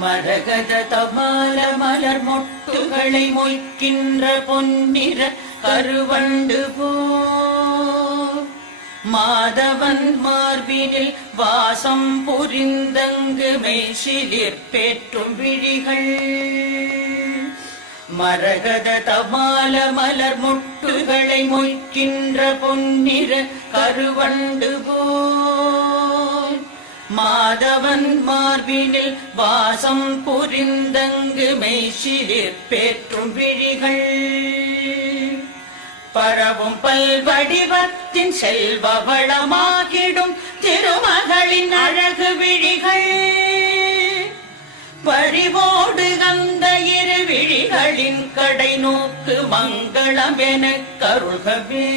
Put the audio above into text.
மரகத தபால மலர் மொட்டுகளை மொய்க்கின்ற பொன்னிற கருவண்டு போ மாதவன் மார்பினில் வாசம் புரிந்தங்கு மெய்சிலிர் பேற்றும் விழிகள் மரகத தபால மலர் மொட்டுகளை மொய்க்கின்ற பொன்னிற கருவண்டு போல் மாதவன் மார்பினில் வாசம் புரிந்தங்கு மெய்சிலிர் பேற்றும் விழிகள் பரவும் பல்வடிவத்தின் செல்வ வளமாகிடும் திருமகளின் அழகு விழிகள் பறிவோடு அந்த இரு விழிகளின் கடை நோக்கு மங்களம் எனக் கருள்கவே.